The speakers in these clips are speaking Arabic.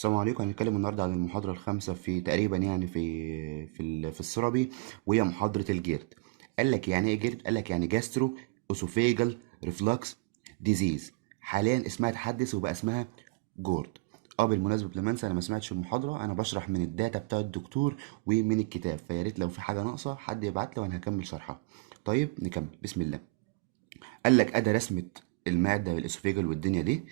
السلام عليكم. هنتكلم النهارده عن المحاضرة الخامسة في تقريبا يعني في السربي، وهي محاضرة الجيرد. قال لك يعني ايه جيرد؟ قال لك يعني جاسترو اسوفيجال ريفلكس ديزيز. حاليا اسمها اتحدث وبقى اسمها جورد. بالمناسبة قبل ما انسى، انا ما سمعتش المحاضرة، انا بشرح من الداتا بتاع الدكتور ومن الكتاب، فيا ريت لو في حاجة ناقصة حد يبعت لي وانا هكمل شرحها. طيب نكمل بسم الله. قال لك ادي رسمه المعده والاسوفيجل والدنيا دي.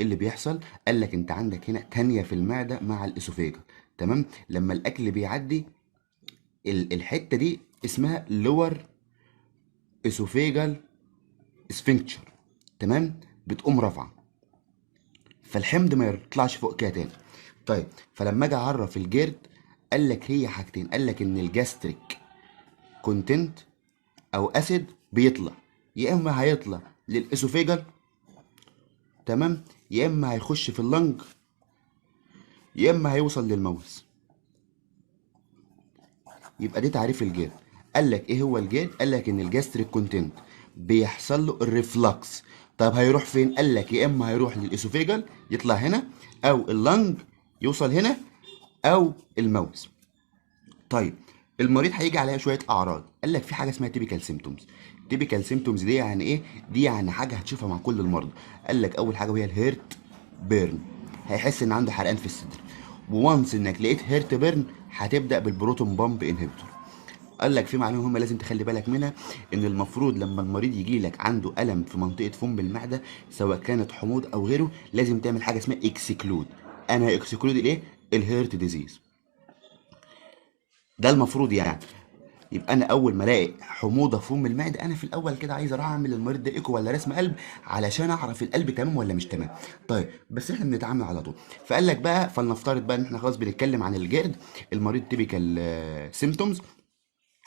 إيه اللي بيحصل؟ قال لك انت عندك هنا تانية في المعده مع الاسوفيجل. تمام. لما الاكل بيعدي الحته دي اسمها لور اسوفيجل سفنكتشر. تمام. بتقوم رافعه، فالحمض ما يطلعش فوق كده تاني. طيب، فلما اجي اعرف الجيرد، قال لك هي حاجتين. قال لك ان الجاستريك كونتنت او اسيد بيطلع، يا اما هيطلع للاسوفيجل، تمام، يا اما هيخش في اللنج، يا اما هيوصل للموز. يبقى دي تعريف الجيرد. قال لك ايه هو الجيرد؟ قال لك ان الجاستريك كونتنت بيحصل له الريفلكس. طب هيروح فين؟ قال لك يا اما هيروح للاسوفيجال يطلع هنا، او اللنج يوصل هنا، او الموز. طيب، المريض هيجي عليها شويه اعراض. قال لك في حاجه اسمها تيبيكال سيمتومز. تيبيكال سيمتومز دي يعني ايه؟ دي يعني حاجه هتشوفها مع كل المرضى. قال لك اول حاجه وهي الهيرت بيرن، هيحس ان عنده حرقان في الصدر. وانس انك لقيت هيرت بيرن هتبدا بالبروتون بامب انهبيتور. قال لك في معلومه مهمه لازم تخلي بالك منها، ان المفروض لما المريض يجي لك عنده الم في منطقه فم المعده، سواء كانت حموض او غيره، لازم تعمل حاجه اسمها اكسكلود. انا اكسكلود الايه؟ الهيرت ديزيز. ده المفروض يعني. يبقى انا اول ما الاقي حموضه في ام المعده، انا في الاول كده عايز اروح اعمل للمريض ده ايكو ولا رسم قلب، علشان اعرف القلب تمام ولا مش تمام. طيب، بس احنا بنتعامل على طول. فقال لك بقى، فلنفترض بقى ان احنا خلاص بنتكلم عن الجرد. المريض تيبيكال سيمتومز،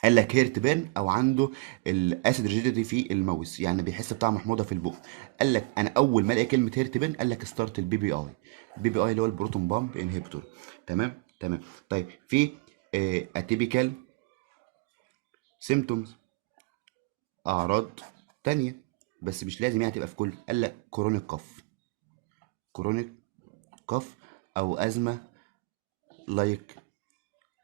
قال لك هيرت بيرن او عنده الاسيد ريجيديتي في الماوس، يعني بيحس بطعم حموضه في البق. قال لك انا اول ما الاقي كلمه هيرت بيرن، قال لك ستارت البي بي اي. البي بي اي اللي هو البروتون بامب انهبيتور. تمام تمام. طيب، في اتيبيكال سيمتومز، اعراض تانية، بس مش لازم يعني تبقى في كل. قال لك كرونيك كف، كرونيك كف او ازمه لايك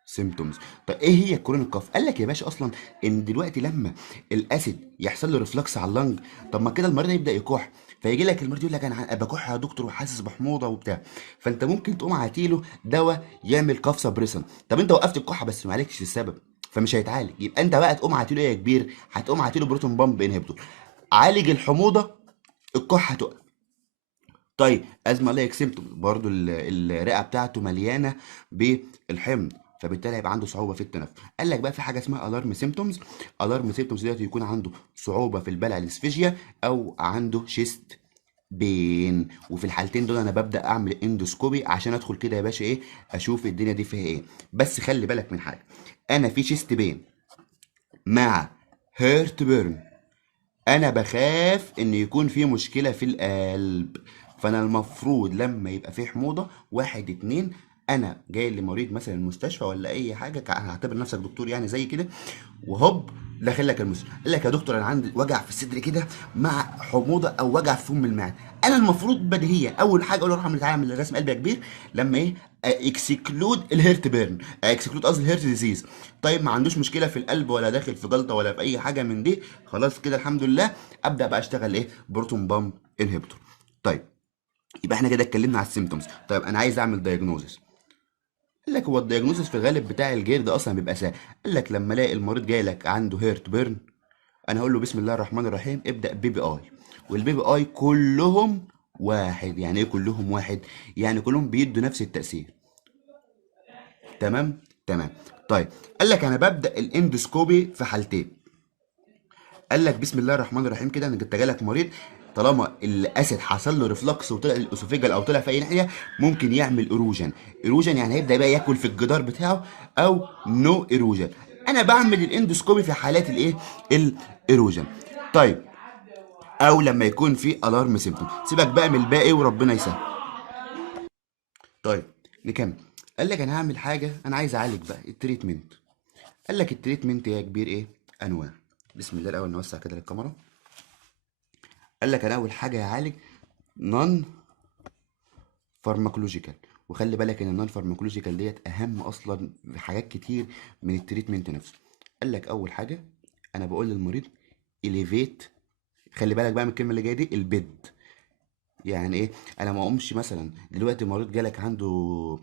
سيمتومز. طيب ايه هي الكرونيك كاف؟ قال لك يا باشا اصلا ان دلوقتي لما الاسيد يحصل له ريفلكس على اللنج، طب ما كده المريض يبدا يكح، فيجي لك المريض يقول لك انا بكح يا دكتور وحاسس بحموضه وبتاع. فانت ممكن تقوم عاتيله دواء يعمل كاف سبريسن. طب انت وقفت الكحه بس ما عالجتش السبب، فمش هيتعالج. يبقى انت بقى تقوم عاتيله ايه يا كبير؟ هتقوم عاتيله بروتون بامب انهبيتور. عالج الحموضه، الكحه تقف. طيب، ازمه لايك سيمتوم، برضو الرئه بتاعته مليانه بالحمض، فبالتالي هيبقى عنده صعوبه في التنفس. قال لك بقى في حاجه اسمها الارم سيمتومز. الارم سيمتومز ديت يكون عنده صعوبه في البلع الاسفيجيا، او عنده شيست بين. وفي الحالتين دول انا ببدا اعمل اندوسكوبي عشان ادخل كده يا باشا ايه، اشوف الدنيا دي فيها ايه. بس خلي بالك من حاجه، انا في شيست بين مع هيرت بيرن، انا بخاف ان يكون في مشكله في القلب. فانا المفروض لما يبقى في حموضه واحد اتنين، انا جاي لمريض مثلا المستشفى ولا اي حاجه، هعتبر نفسك دكتور يعني زي كده، وهوب داخل لك المستشفى، قال لك يا دكتور انا عندي وجع في الصدر كده مع حموضه او وجع في فم المعده. انا المفروض بديهيا اول حاجه اقول له روح اعمل تعالى من رسم قلب يا كبير، لما ايه، اكسكلود الهيرت بيرن، اكسكلود قصدي الهيرت ديزيز. طيب ما عندوش مشكله في القلب ولا داخل في جلطه ولا في اي حاجه من دي، خلاص كده الحمد لله. ابدا بقى اشتغل ايه؟ بروتون بامب انهبيتور. طيب، يبقى احنا كده اتكلمنا على السيمتومز. طيب انا عايز اعمل دايجنوزس. قال لك هو الدايجنوزس في الغالب بتاع الجير اصلا بيبقى سهل. قال لك لما الاقي المريض جاي لك عنده هيرت بيرن، انا هقول له بسم الله الرحمن الرحيم، ابدا بي بي اي. والبي بي اي كلهم واحد. يعني ايه كلهم واحد؟ يعني كلهم بيدوا نفس التاثير. تمام تمام. طيب، قال لك انا ببدا الاندوسكوبي في حالتين. قال لك بسم الله الرحمن الرحيم كده، انا جاي لك مريض طالما الاسيد حصل له ريفلكس وطلع الاسوفيجال او طلع في اي ناحيه، ممكن يعمل ايروجن. ايروجن يعني هيبدا بقى ياكل في الجدار بتاعه، او نو ايروجن. انا بعمل الاندوسكوبي في حالات الايه، الايروجن. طيب، او لما يكون في الارم سيمتوم. سيبك بقى من الباقي وربنا يسهل. طيب نكمل. قال لك انا هعمل حاجه، انا عايز اعالج بقى التريتمنت. قال لك التريتمنت يا كبير ايه؟ انواع. بسم الله الاول نوسع كده للكاميرا. قال لك انا اول حاجه هعالج نون فارماكولوجيكال. وخلي بالك ان النون فارماكولوجيكال ديت اهم اصلا في حاجات كتير من التريتمنت نفسه. قال لك اول حاجه انا بقول للمريض اليفيت، خلي بالك بقى من الكلمه اللي جايه دي، البيد. يعني ايه؟ انا ما اقومش مثلا دلوقتي مريض جالك عنده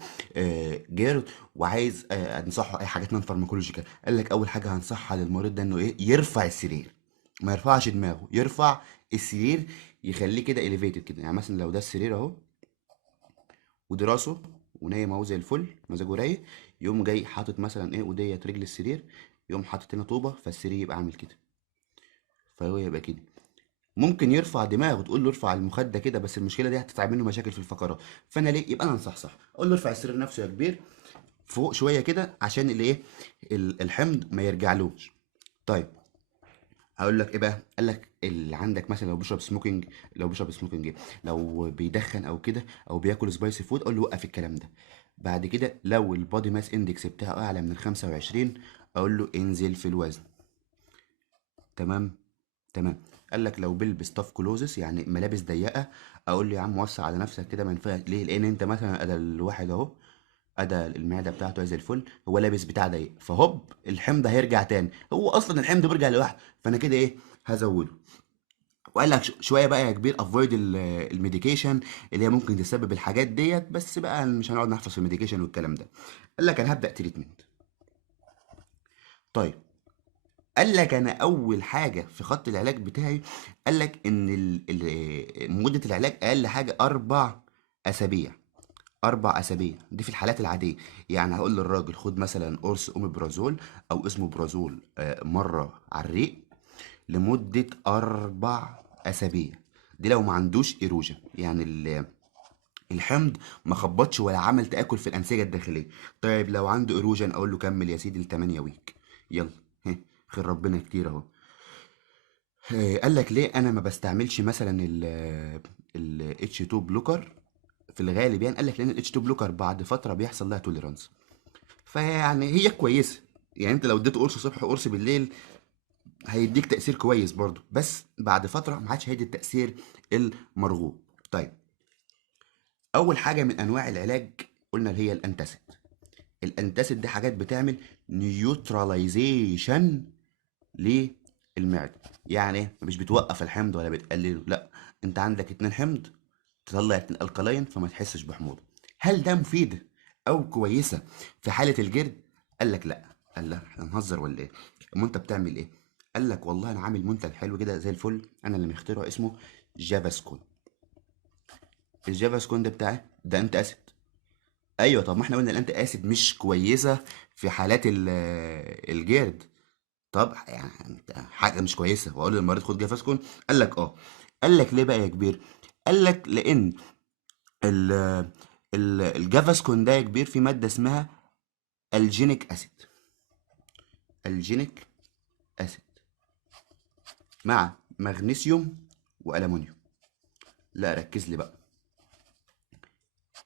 جيرد وعايز انصحه اي حاجات نون فارماكولوجيكال. قال لك اول حاجه هنصحها للمريض ده انه ايه؟ يرفع السرير، ما يرفعش دماغه، يرفع السرير، يخليه كده اليفيتد كده. يعني مثلا لو ده السرير اهو ودي راسه ونايم اهو زي الفل مزاجه رايق، يقوم جاي حاطط مثلا ايه وديت رجل السرير، يقوم حاطط هنا طوبه فالسرير يبقى عامل كده، فهو يبقى كده. ممكن يرفع دماغه، تقول له ارفع المخده كده، بس المشكله دي هتتعب منه مشاكل في الفقرات. فانا ليه؟ يبقى انا انصح صح، اقول له ارفع السرير نفسه يا كبير فوق شويه كده عشان الايه؟ الحمض ما يرجعلوش. طيب هقول لك ايه بقى؟ قال لك اللي عندك مثلا لو بيشرب سموكينج، لو بيشرب سموكينج ايه، لو بيدخن او كده او بياكل سبايسي فود، اقول له وقف الكلام ده. بعد كده لو البادي ماس اندكس بتاعه اعلى من 25، اقول له انزل في الوزن. تمام. تمام. قال لك لو بيلبس تاف كلوزس يعني ملابس ضيقه، اقول له يا عم وسع على نفسك كده، ما ينفعش. ليه؟ لان انت مثلا ادى الواحد اهو، ادى المعده بتاعته زي الفل، هو لابس بتاع ضيق، فهوب الحمض هيرجع تاني. هو اصلا الحمض بيرجع لوحده، فانا كده ايه؟ هزوده. وقال لك شويه بقى يا كبير افويد الميديكيشن اللي هي ممكن تسبب الحاجات ديت، بس بقى مش هنقعد نحفظ في الميديكيشن والكلام ده. قال لك انا هبدا تريتمنت. طيب قال لك انا اول حاجه في خط العلاج بتاعي، قال لك ان مده العلاج اقل حاجه 4 اسابيع. 4 اسابيع دي في الحالات العاديه. يعني هقول للراجل خد مثلا قرص اوميبرازول او اسمه برازول مره على الريق لمده 4 اسابيع. دي لو ما عندوش ايروجن، يعني الحمض ما خبطش ولا عمل تآكل في الأنسجة الداخلية. طيب لو عنده ايروجن اقول له كمل يا سيدي ل 8 ويك. يلا. ها، خير ربنا كتير اهو. قال لك ليه انا ما بستعملش مثلا ال اتش 2 بلوكر في الغالب؟ يعني قال لك لان الاتش 2 بلوكر بعد فتره بيحصل لها توليرانس، فيعني هي كويسه. يعني انت لو اديته قرص صبح وقرص بالليل هيديك تاثير كويس برضو، بس بعد فتره ما عادش هيدي التاثير المرغوب. طيب اول حاجه من انواع العلاج قلنا اللي هي الانتاسيد. الانتاسيد دي حاجات بتعمل نيوتراليزيشن للمعده. يعني إيه؟ مش بتوقف الحمض ولا بتقلله، لا، انت عندك 2 حمض تطلع 2 القلاين فما تحسش بحموضه. هل ده مفيد او كويسه في حاله الجلد؟ قال لك لا. قال لا احنا نهزر ولا ايه؟ اما انت بتعمل ايه؟ قال لك والله انا عامل منتج حلو كده زي الفل، انا اللي مخترعه، اسمه جافاسكون. الجافاسكون ده بتاعي ده انت اسيد. ايوه، طب ما احنا قلنا الانتي اسيد مش كويسه في حالات الجلد. طب يعني حاجه مش كويسه واقول للمريض خد جافاسكون؟ قال لك اه. قال لك ليه بقى يا كبير؟ قال لك لان ال الجافاسكون ده يا كبير في ماده اسمها الجينيك اسيد. الجينيك اسيد مع مغنيسيوم والومنيوم. لا ركز لي بقى،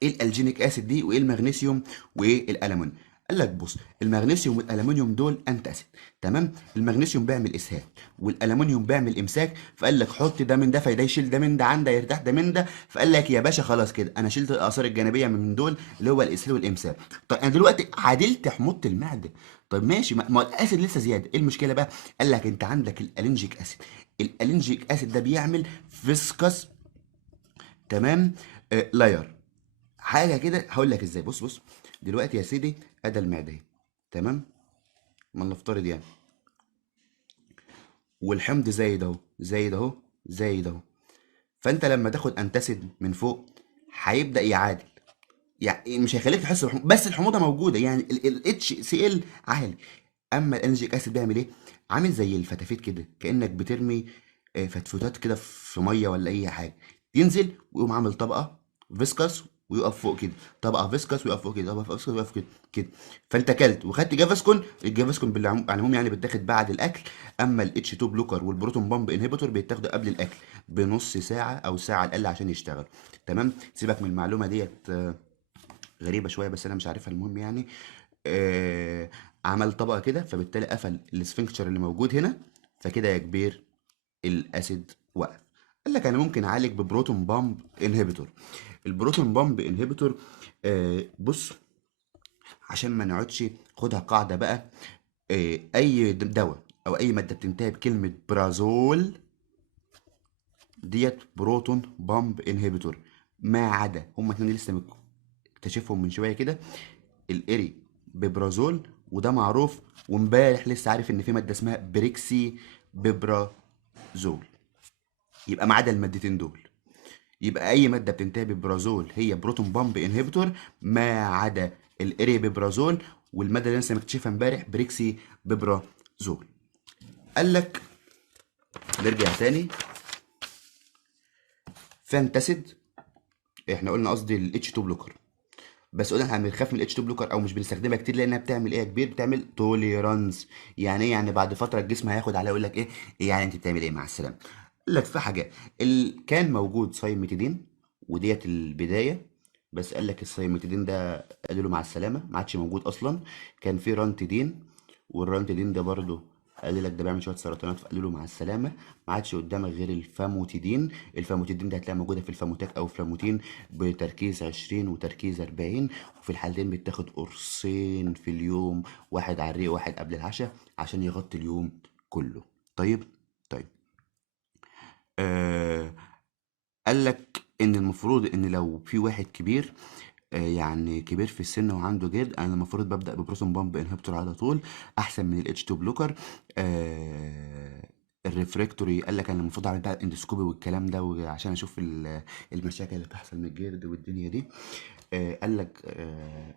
ايه الالجينيك اسيد دي وايه المغنيسيوم وايه الالومنيوم؟ قال لك بص، المغنيسيوم والالومنيوم دول انت اسيد. تمام. المغنيسيوم بيعمل اسهال والالومنيوم بيعمل امساك، فقال لك حط ده من ده فده يشيل ده من ده، عن ده يرتاح ده من ده. فقال لك يا باشا خلاص كده انا شلت الاثار الجانبيه من دول اللي هو الاسهال والامساك. طيب انا دلوقتي عدلت حموضه المعده. طيب ماشي، ما الاسيد لسه زياده، ايه المشكله بقى؟ قال لك انت عندك الالنجيك اسيد. الالنجيك اسيد ده بيعمل فيسكس. تمام. لاير. حاجه كده هقول لك ازاي. بص بص، دلوقتي يا سيدي ادى المعده اهي. تمام. ما نفترض يعني، والحمض زايد اهو زايد اهو زايد اهو. فانت لما تاخد انتاسيد من فوق هيبدا يعادل، يعني مش هيخليك تحس بالحموضه، بس الحموضه موجوده، يعني الاتش سي ال عالي. اما الانرجيك اسيد بيعمل ايه؟ عامل زي الفتافيت كده، كانك بترمي فتفوتات كده في ميه ولا اي حاجه، ينزل ويقوم عامل طبقه فيسكس ويقف فوق كده، طبقه فيسكس ويقف فوق كده، طبقه فيسكس ويقف كده كده. فانت كلت وخدت جافاسكون. الجافاسكون بالعموم يعني بيتاخد بعد الاكل. اما الاتش 2 بلوكر والبروتون بامب انهبيتور بيتاخدوا قبل الاكل بنص ساعه او ساعه اقل عشان يشتغل. تمام. سيبك من المعلومه ديت غريبة شوية بس أنا مش عارفها، المهم يعني. آه عمل طبقة كده فبالتالي قفل السفنكتشر اللي موجود هنا، فكده يا كبير الأسيد وقف. قال لك انا ممكن اعالج ببروتون بامب انهبيتور. البروتون بامب انهبيتور، بص، عشان ما نقعدش، خدها قاعده بقى. اي دواء او اي ماده بتنتهي بكلمه برازول ديت بروتون بامب انهبيتور، ما عدا هما اتنين لسه اكتشفهم من شويه كده، الاري بيبرازول، وده معروف، وامبارح لسه عارف ان في ماده اسمها بريكسي بيبرازول. يبقى ما عدا المادتين دول، يبقى اي ماده بتنتهي ببرازول هي بروتون بامب انهبيتور، ما عدا الاري بيبرازول، والماده اللي لسه مكتشفها امبارح بريكسي بيبرازول. قال لك نرجع تاني، فانتاسيد، احنا قلنا قصدي الاتش 2 بلوكر، بس قلنا احنا بنخاف من الاتش 2 بلوكر او مش بنستخدمها كتير لانها بتعمل ايه يا كبير؟ بتعمل توليرانس. يعني ايه؟ يعني بعد فتره الجسم هياخد عليها يقول لك ايه؟ إيه يعني انت بتعمل ايه؟ مع السلامه. قال لك في حاجه، كان موجود سايمتيدين، وديت البدايه، بس قال لك السايمتيدين ده قالوا له مع السلامه، ما عادش موجود اصلا. كان في رانتيدين، والرانتيدين ده برضه قال لك ده بيعمل شويه سرطانات، فقالوا له مع السلامه. ما عادش قدامك غير الفاموتيدين. الفاموتيدين ده هتلاقيها موجوده في الفاموتاك او فلاموتين بتركيز 20 وتركيز 40، وفي الحالتين بتاخد قرصين في اليوم، واحد على الريق وواحد قبل العشاء، عشان يغطي اليوم كله. طيب. طيب. آه قال لك ان المفروض ان لو في واحد كبير، يعني كبير في السن وعنده جلد، انا المفروض ببدا ببروتون بامب انهبيتور على طول، احسن من الاتش 2 بلوكر. الريفراكتوري قال لك انا المفروض اعمل بقى اندوسكوبي والكلام ده، عشان اشوف المشاكل اللي بتحصل من الجلد والدنيا دي. قال لك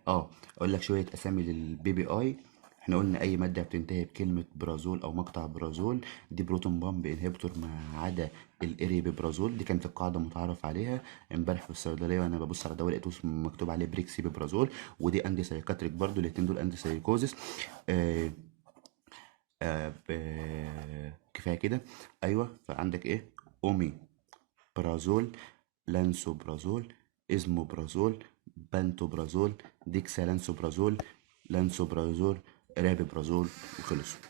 اقول لك شويه اسامي للبي بي اي. احنا قلنا اي ماده بتنتهي بكلمه برازول او مقطع برازول دي بروتون بامب انهبيتور، ما عدا الاريبيبرازول، دي كانت القاعده متعارف عليها. امبارح في الصيدليه وانا ببص على دواء لقيته مكتوب عليه بريكسي بيبرازول، ودي انتي سايكاتريك برضو، الاتنين دول انتي سايكوزيس. آه كفايه كده. ايوه، فعندك ايه؟ اومي برازول، لانسوبرازول، ازموبرازول، بانتوبرازول، ديكسالانسوبرازول، لانسوبرازول، رابيبرازول، وخلصوا.